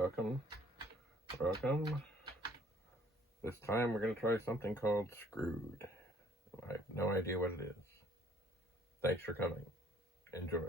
welcome. This time we're going to try something called Screwed. I have no idea what it is. Thanks for coming. Enjoy.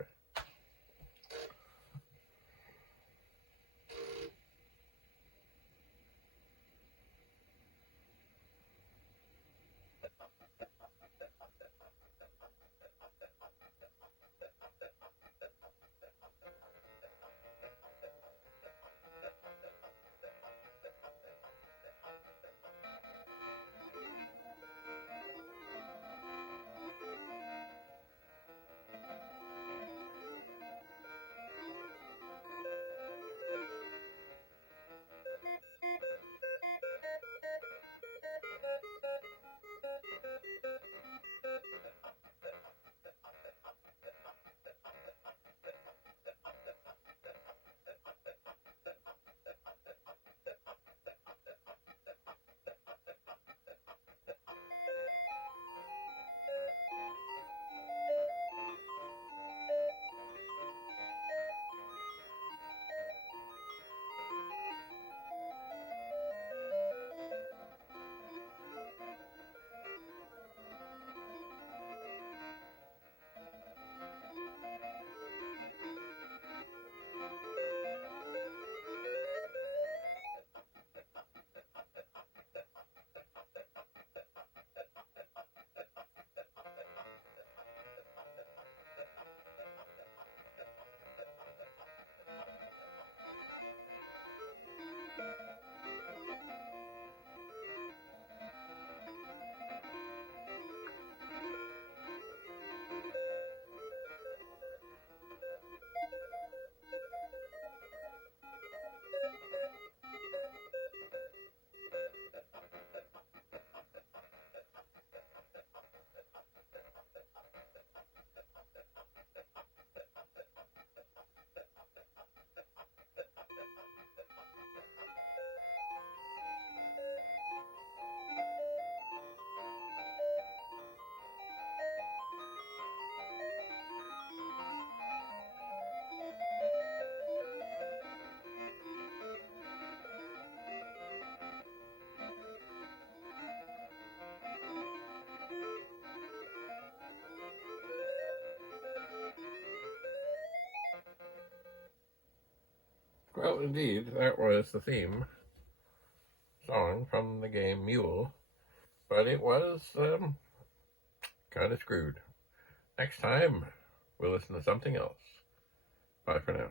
Well, indeed, that was the theme song from the game MULE, but it was kind of screwed. Next time, we'll listen to something else. Bye for now.